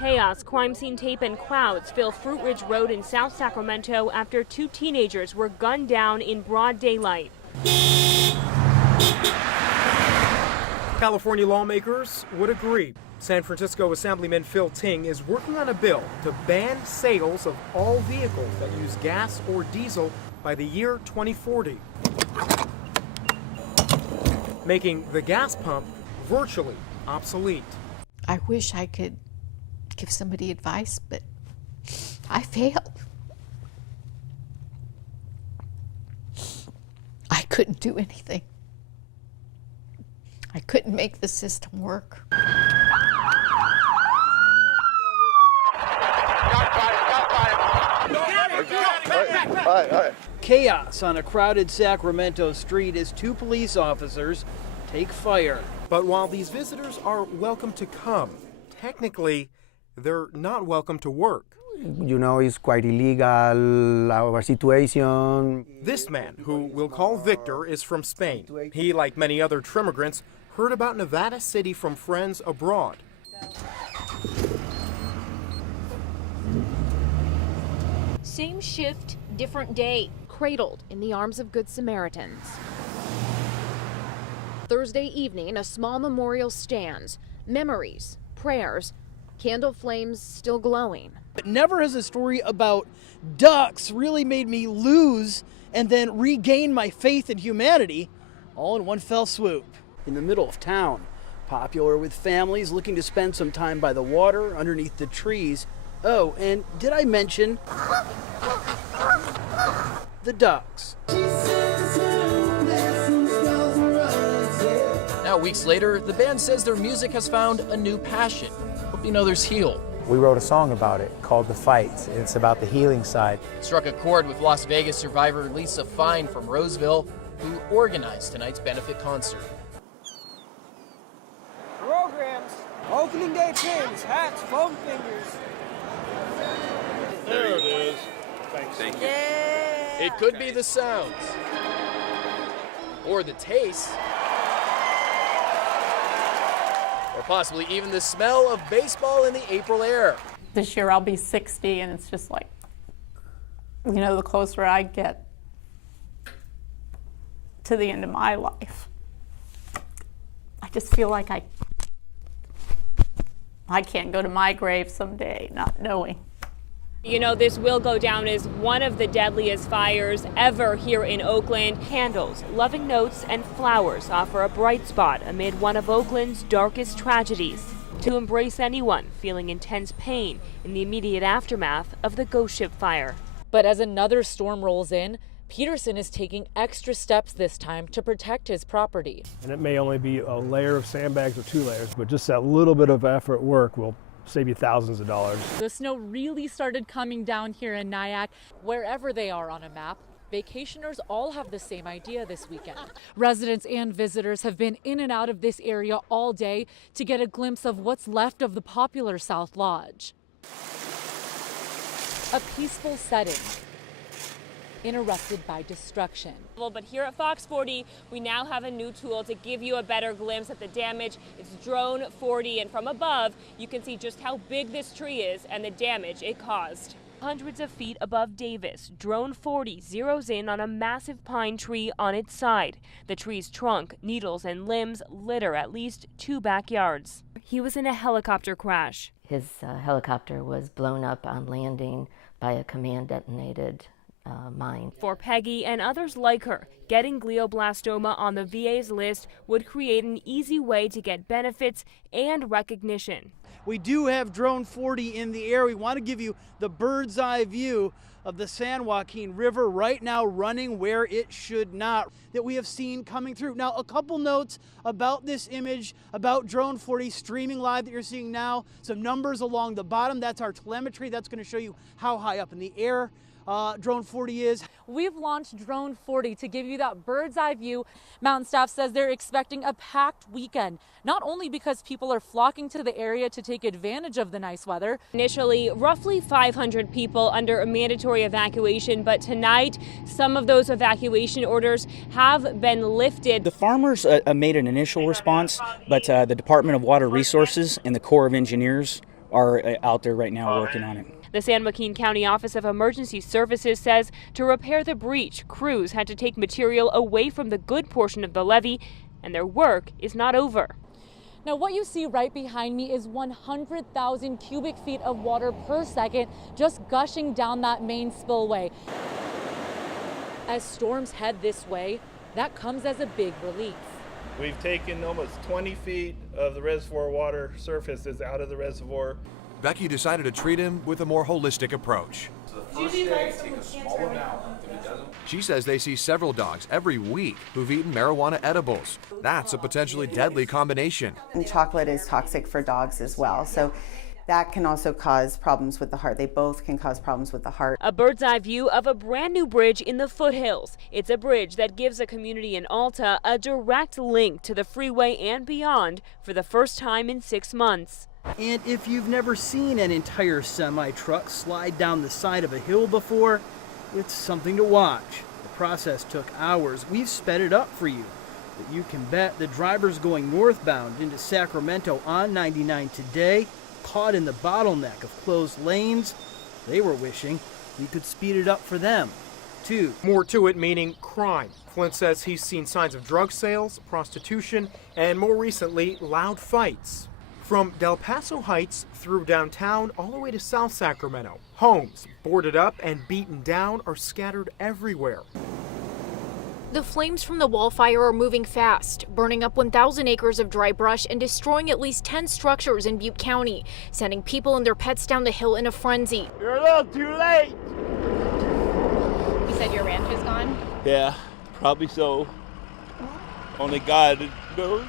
Chaos, crime scene tape, and crowds fill Fruit Ridge Road in South Sacramento after two teenagers were gunned down in broad daylight. California lawmakers would agree. San Francisco Assemblyman Phil Ting is working on a bill to ban sales of all vehicles that use gas or diesel by the year 2040, making the gas pump virtually obsolete. I wish I could give somebody advice, but I failed. I couldn't do anything. I couldn't make the system work. All right. Chaos on a crowded Sacramento street as two police officers take fire. But while these visitors are welcome to come, technically, they're not welcome to work. You know, it's quite illegal, our situation. This man, who we'll call Victor, is from Spain. He, like many other trimmigrants, heard about Nevada City from friends abroad. Same shift, different day, cradled in the arms of Good Samaritans. Thursday evening, a small memorial stands, memories, prayers, candle flames still glowing. But never has a story about ducks really made me lose and then regain my faith in humanity all in one fell swoop. In the middle of town, popular with families looking to spend some time by the water, underneath the trees. Oh, and did I mention the ducks? Now, weeks later, the band says their music has found a new passion, helping others heal. We wrote a song about it called The Fight. It's about the healing side. Struck a chord with Las Vegas survivor Lisa Fine from Roseville, who organized tonight's benefit concert. Programs, opening day pins, hats, foam fingers. There it is. Thank you. Yeah. It could be the sounds or the taste, or possibly even the smell of baseball in the April air. This year I'll be 60, and it's just like, you know, the closer I get to the end of my life, I just feel like I can't go to my grave someday not knowing. You know, this will go down as one of the deadliest fires ever here in Oakland. Candles, loving notes, and flowers offer a bright spot amid one of Oakland's darkest tragedies. To embrace anyone feeling intense pain in the immediate aftermath of the Ghost Ship fire. But as another storm rolls in, Peterson is taking extra steps this time to protect his property. And it may only be a layer of sandbags or 2 layers, but just that little bit of effort work will save you thousands of dollars. The snow really started coming down here in Nyack. Wherever they are on a map, vacationers all have the same idea this weekend. Residents and visitors have been in and out of this area all day to get a glimpse of what's left of the popular South Lodge. A peaceful setting, interrupted by destruction. But here at Fox 40, we now have a new tool to give you a better glimpse at the damage. It's Drone 40, and from above, you can see just how big this tree is and the damage it caused. Hundreds of feet above Davis, Drone 40 zeroes in on a massive pine tree on its side. The tree's trunk, needles, and limbs litter at least 2 backyards. He was in a helicopter crash. His helicopter was blown up on landing by a command-detonated mine. For Peggy and others like her, getting glioblastoma on the VA's list would create an easy way to get benefits and recognition. We do have Drone 40 in the air. We want to give you the bird's eye view of the San Joaquin River right now running where it should not, that we have seen coming through. Now, a couple notes about this image, about Drone 40 streaming live that you're seeing now. Some numbers along the bottom. That's our telemetry. That's going to show you how high up in the air Drone 40 is. We've launched Drone 40 to give you that bird's eye view. Mountain staff says they're expecting a packed weekend, not only because people are flocking to the area to take advantage of the nice weather. Initially, roughly 500 people under a mandatory evacuation, but tonight, some of those evacuation orders have been lifted. The farmers made an initial response, but the Department of Water Resources and the Corps of Engineers are out there right now working on it. The San Joaquin County Office of Emergency Services says to repair the breach, crews had to take material away from the good portion of the levee, and their work is not over. Now, what you see right behind me is 100,000 cubic feet of water per second just gushing down that main spillway. As storms head this way, that comes as a big relief. We've taken almost 20 feet of the reservoir water surfaces out of the reservoir. Becky decided to treat him with a more holistic approach. She says they see several dogs every week who've eaten marijuana edibles. That's a potentially deadly combination. And chocolate is toxic for dogs as well, so that can also cause problems with the heart. They both can cause problems with the heart. A bird's eye view of a brand new bridge in the foothills. It's a bridge that gives a community in Alta a direct link to the freeway and beyond for the first time in 6 months. And if you've never seen an entire semi-truck slide down the side of a hill before, it's something to watch. The process took hours. We've sped it up for you. But you can bet the drivers going northbound into Sacramento on 99 today, caught in the bottleneck of closed lanes, they were wishing we could speed it up for them, too. More to it, meaning crime. Flint says he's seen signs of drug sales, prostitution, and more recently, loud fights. From Del Paso Heights through downtown all the way to South Sacramento, homes boarded up and beaten down are scattered everywhere. The flames from the wildfire are moving fast, burning up 1,000 acres of dry brush and destroying at least 10 structures in Butte County, sending people and their pets down the hill in a frenzy. You're a little too late. You said your ranch is gone? Yeah, probably so. Only God knows.